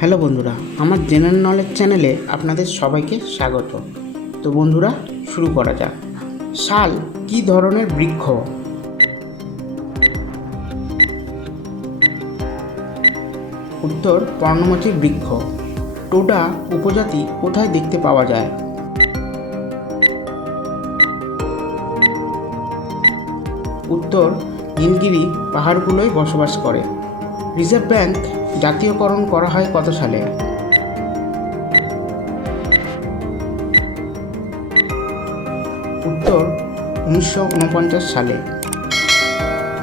Hello বন্ধুরা, আমার general knowledge চ্যানেলে আপনাদের সবাইকে স্বাগত। তো বন্ধুরা, শুরু করা যাক। শাল কী ধরনের বৃক্ষ? উত্তর পর্ণমোচী বৃক্ষ। টোডা উপজাতি কোথায় দেখতে পাওয়া যায়? উত্তর, নীলগিরি পাহাড়গুলোয় বসবাস করে। রিজার্ভ ব্যাংক জাতীয়করণ করা হয় কত সালে? উত্তর, উনিশশো উনপঞ্চাশ সালে।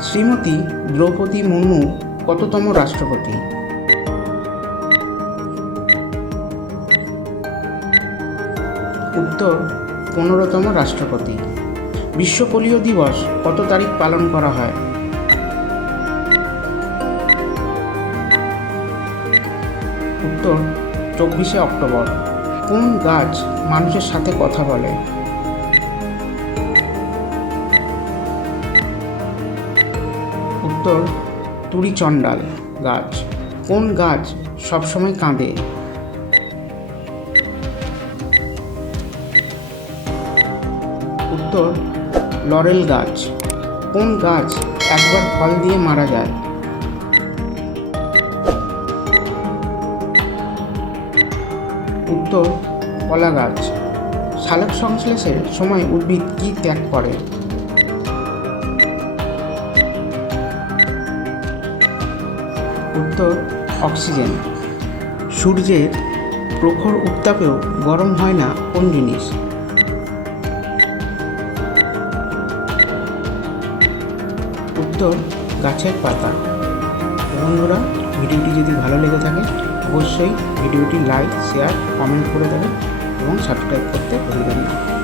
শ্রীমতী দ্রৌপদী মুর্মু কততম রাষ্ট্রপতি? উত্তর, পনেরোতম রাষ্ট্রপতি। বিশ্ব পোলিও দিবস কত তারিখ পালন করা হয়? উত্তর চব্বিশে অক্টোবর। কোন গাছ মানুষের সাথে কথা বলে? উত্তর তুরি চণ্ডাল গাছ। কোন গাছ সবসময় কাঁদে? উত্তর, লরেল গাছ। কোন গাছ একবার ফল দিয়ে মারা যায়? উত্তর কলা গাছ সালোক সংশ্লেষের সময় উদ্ভিদ কি ত্যাগ করে? উত্তর, অক্সিজেন। সূর্যের প্রখর উত্তাপেও গরম হয় না কোন জিনিস? উত্তর, গাছের পাতা। বন্ধুরা ভিডিওটি যদি ভালো লেগে থাকে, অবশ্যই ভিডিওটি লাইক, শেয়ার, কমেন্ট করে দেবেন এবং সাবস্ক্রাইব করতে ভুলবেন না।